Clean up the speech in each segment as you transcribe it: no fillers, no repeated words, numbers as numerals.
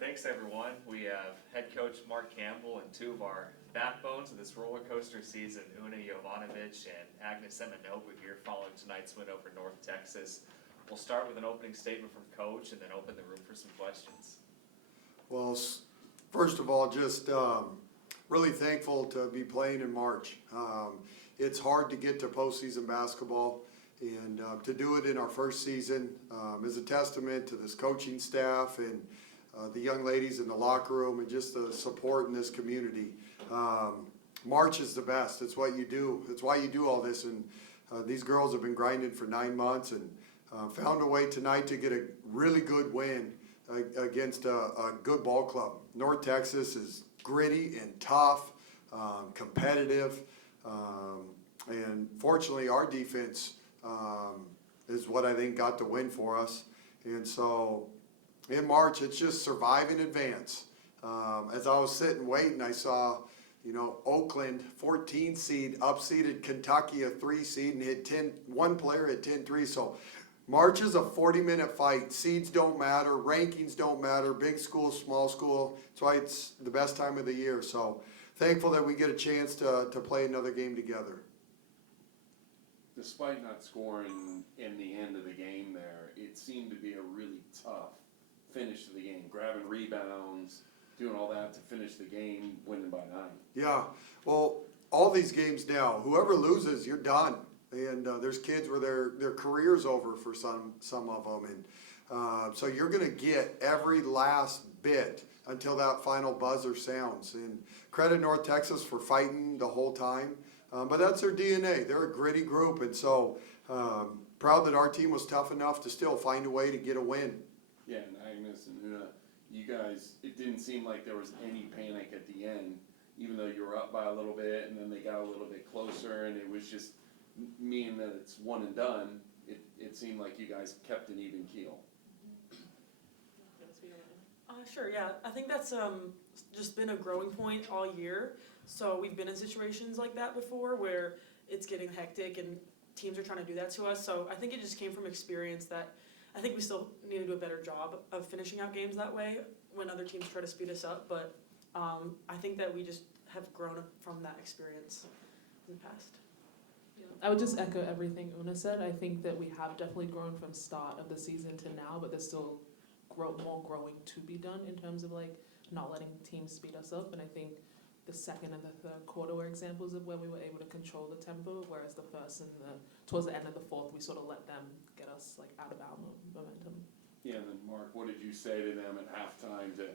thanks everyone. We have head coach Mark Campbell and two of our backbones of this roller coaster season, Jovanovic and Agnes Emma-Nnopu here following tonight's win over North Texas. We'll start with an opening statement from coach and then open the room for some questions. Well, first of all, just really thankful to be playing in March. It's hard to get to postseason basketball, and to do it in our first season is a testament to this coaching staff and the young ladies in the locker room and just the support in this community. March is the best. It's what you do. It's why you do all this. And these girls have been grinding for 9 months and found a way tonight to get a really good win against a good ball club. North Texas is gritty and tough, competitive, and fortunately our defense is what I think got the win for us. And so in March, it's just survive and advance. As I was sitting waiting, I saw, Oakland, 14 seed, upseeded Kentucky, a 3 seed, and hit 10. One player hit 10-3. So March is a 40-minute fight. Seeds don't matter, rankings don't matter, big school, small school. That's why it's the best time of the year. So thankful that we get a chance to play another game together. Despite not scoring in the end of the game there, it seemed to be a really tough finish to the game, grabbing rebounds, doing all that to finish the game, winning by 9. Yeah, well, all these games now, whoever loses, you're done. And there's kids where their career's over for some of them. And so you're going to get every last bit until that final buzzer sounds. And credit North Texas for fighting the whole time. But that's their DNA. They're a gritty group. And so proud that our team was tough enough to still find a way to get a win. Yeah, and Agnes and Una, you guys, it didn't seem like there was any panic at the end, even though you were up by a little bit, and then they got a little bit closer, and it was just meaning that it's one and done. It seemed like you guys kept an even keel. Sure, yeah. I think that's just been a growing point all year. So we've been in situations like that before where it's getting hectic and teams are trying to do that to us. So I think it just came from experience that I think we still need to do a better job of finishing out games that way when other teams try to speed us up. But I think that we just have grown from that experience in the past. I would just echo everything Una said. I think that we have definitely grown from start of the season to now, but there's still more growing to be done in terms of not letting teams speed us up. And I think the second and the third quarter were examples of where we were able to control the tempo, whereas the first and towards the end of the fourth, we sort of let them get us out of our momentum. Yeah, and then Mark, what did you say to them at halftime to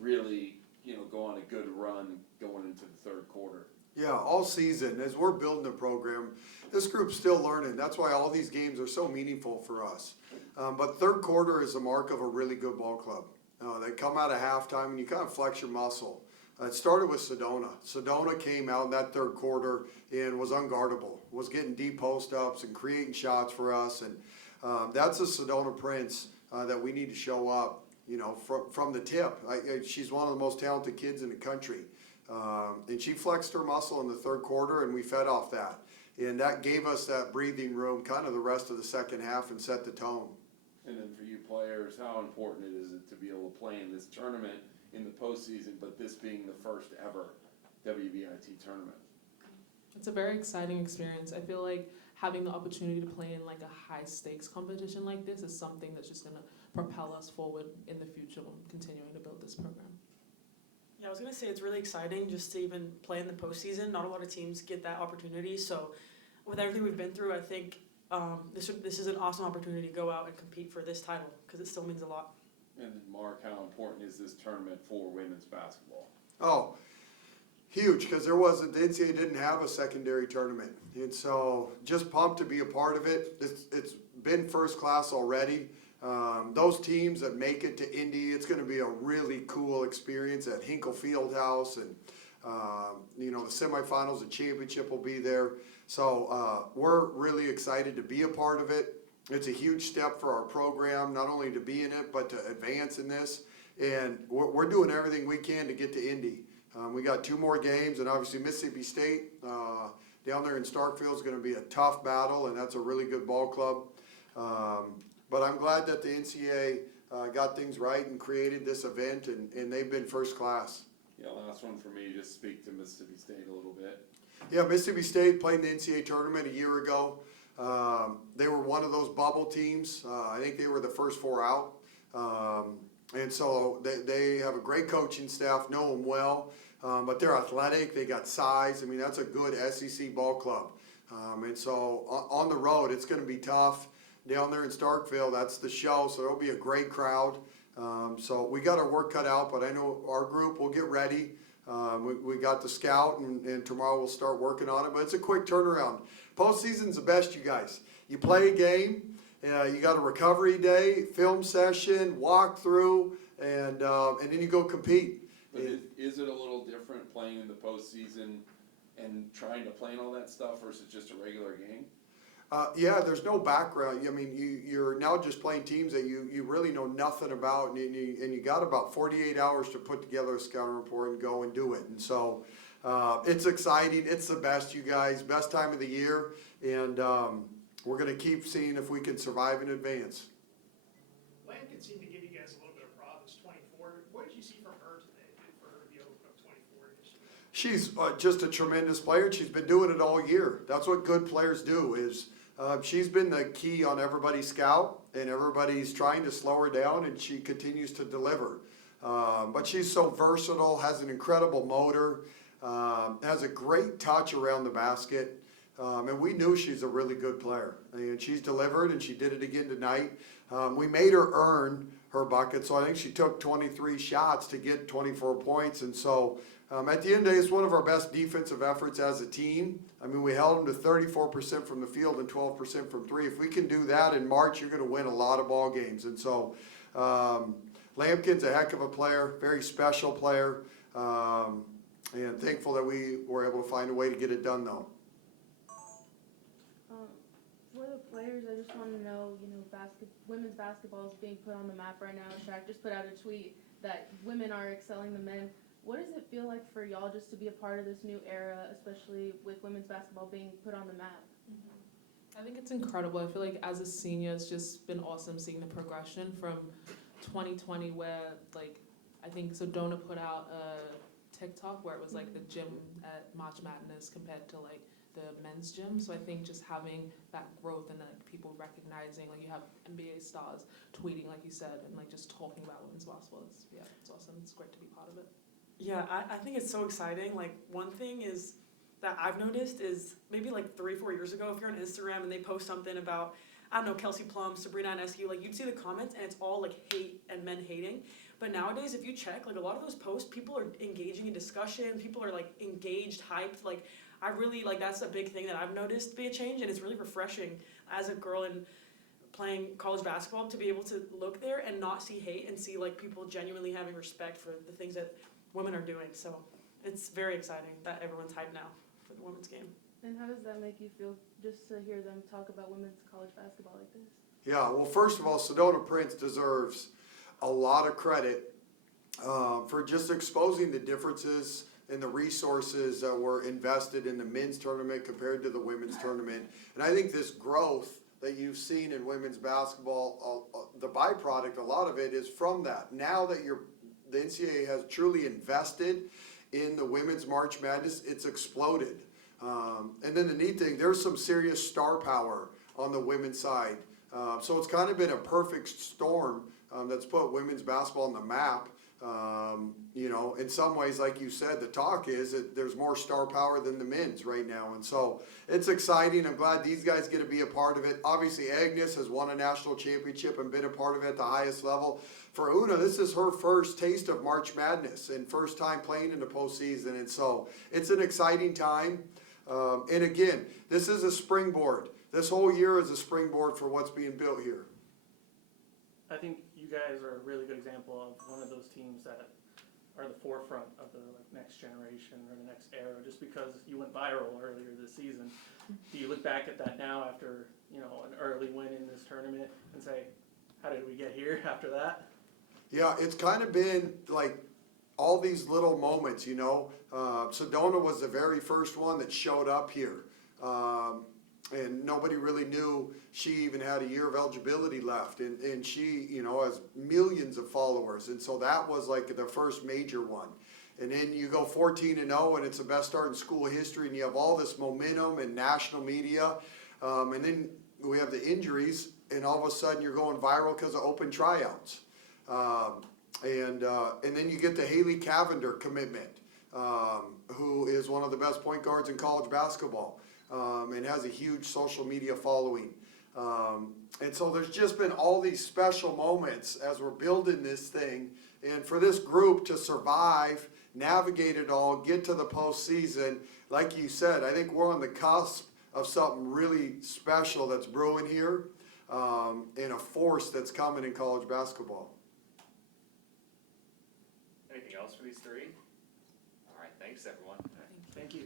really, go on a good run going into the third quarter? Yeah, all season, as we're building the program, this group's still learning. That's why all these games are so meaningful for us. But third quarter is the mark of a really good ball club. They come out of halftime and you kind of flex your muscle. It started with Sedona. Sedona came out in that third quarter and was unguardable, was getting deep post-ups and creating shots for us. And that's a Sedona Prince that we need to show up, from the tip. She's one of the most talented kids in the country. And she flexed her muscle in the third quarter, and we fed off that. And that gave us that breathing room kind of the rest of the second half and set the tone. And then for you players, how important is it to be able to play in this tournament in the postseason, but this being the first ever WBIT tournament? It's a very exciting experience. I feel like having the opportunity to play in a high stakes competition like this is something that's just going to propel us forward in the future when continuing to build this program. Yeah, I was going to say it's really exciting just to even play in the postseason. Not a lot of teams get that opportunity. So with everything we've been through, I think this is an awesome opportunity to go out and compete for this title because it still means a lot. And then Mark, how important is this tournament for women's basketball? Oh, huge, because the NCAA didn't have a secondary tournament. And so just pumped to be a part of it. It's been first class already. Those teams that make it to Indy, it's going to be a really cool experience at Hinkle Fieldhouse, and the semifinals, the championship will be there. So we're really excited to be a part of it. It's a huge step for our program, not only to be in it, but to advance in this. And we're doing everything we can to get to Indy. We got 2 more games, and obviously Mississippi State down there in Starkville is going to be a tough battle, and that's a really good ball club. But I'm glad that the NCAA got things right and created this event, and they've been first class. Yeah, last one for me, just speak to Mississippi State a little bit. Yeah, Mississippi State played in the NCAA tournament a year ago. They were one of those bubble teams. I think they were the first 4 out. And so they have a great coaching staff, know them well, but they're athletic, they got size. I mean, that's a good SEC ball club. And so on the road, it's going to be tough. Down there in Starkville, that's the show, so it'll be a great crowd. So we got our work cut out, but I know our group will get ready. We got the scout, and tomorrow we'll start working on it, but it's a quick turnaround. Postseason's the best, you guys. You play a game, you got a recovery day, film session, walkthrough, and then you go compete. But is it a little different playing in the postseason and trying to plan all that stuff versus just a regular game? Yeah, there's no background. I mean, you're now just playing teams that you really know nothing about, and you got about 48 hours to put together a scouting report and go and do it. And so it's exciting. It's the best, you guys. Best time of the year, and we're going to keep seeing if we can survive in advance. Lampkin seemed to give you guys a little bit of problems, 24. What did you see from her today for her to be able to put up 24? She's just a tremendous player, and she's been doing it all year. That's what good players do. She's been the key on everybody's scout, and everybody's trying to slow her down, and she continues to deliver. But she's so versatile, has an incredible motor, has a great touch around the basket, and we knew she's a really good player. And she's delivered, and she did it again tonight. We made her earn her bucket, so I think she took 23 shots to get 24 points, and so at the end of the day, it's one of our best defensive efforts as a team. I mean, we held them to 34% from the field and 12% from three. If we can do that in March, you're going to win a lot of ball games. And so Lampkin's a heck of a player, very special player, and thankful that we were able to find a way to get it done, though. For the players, I just want to know, women's basketball is being put on the map right now. Shaq just put out a tweet that women are excelling the men. What does it feel like for y'all just to be a part of this new era, especially with women's basketball being put on the map? I think it's incredible. I feel like as a senior, it's just been awesome seeing the progression from 2020 where, I think Sedona put out a TikTok where it was, the gym at March Madness compared to, the men's gym. So I think just having that growth and, people recognizing, you have NBA stars tweeting, like you said, and, just talking about women's basketball. It's awesome. It's great to be part of it. Yeah, I think it's so exciting. One thing is that I've noticed is maybe 3-4 years ago, if you're on Instagram and they post something about, I don't know, Kelsey Plum, Sabrina Ionescu, you'd see the comments and it's all hate and men hating. But nowadays, if you check, a lot of those posts, people are engaging in discussion, people are engaged, hyped. I really, that's a big thing that I've noticed be a change, and it's really refreshing as a girl in playing college basketball to be able to look there and not see hate and see people genuinely having respect for the things that women are doing. So it's very exciting that everyone's hyped now for the women's game. And how does that make you feel just to hear them talk about women's college basketball like this? Yeah, well, first of all, Sedona Prince deserves a lot of credit for just exposing the differences in the resources that were invested in the men's tournament compared to the women's tournament. And I think this growth that you've seen in women's basketball, the byproduct, a lot of it is from that. Now that the NCAA has truly invested in the women's March Madness, it's exploded. And then the neat thing, there's some serious star power on the women's side. So it's kind of been a perfect storm that's put women's basketball on the map. In some ways, like you said, the talk is that there's more star power than the men's right now. And so it's exciting. I'm glad these guys get to be a part of it. Obviously, Agnes has won a national championship and been a part of it at the highest level. For Una, this is her first taste of March Madness and first time playing in the postseason. And so it's an exciting time. And again, this is a springboard. This whole year is a springboard for what's being built here. I think you guys are a really good example of one of those teams that are the forefront of the next generation or the next era. Just because you went viral earlier this season, do you look back at that now after an early win in this tournament and say, how did we get here after that? Yeah, it's kind of been all these little moments, Sedona was the very first one that showed up here. and nobody really knew she even had a year of eligibility left, and she, you know, has millions of followers, and so that was like the first major one. And then you go 14-0, and it's the best start in school history, and you have all this momentum and national media, and then we have the injuries, and all of a sudden you're going viral because of open tryouts. And then you get the Haley Cavender commitment, who is one of the best point guards in college basketball, and has a huge social media following. And so there's just been all these special moments as we're building this thing, and for this group to survive, navigate it all, get to the postseason, like you said, I think we're on the cusp of something really special that's brewing here, and a force that's coming in college basketball. Anything else for these three? All right, thanks everyone. Thank you.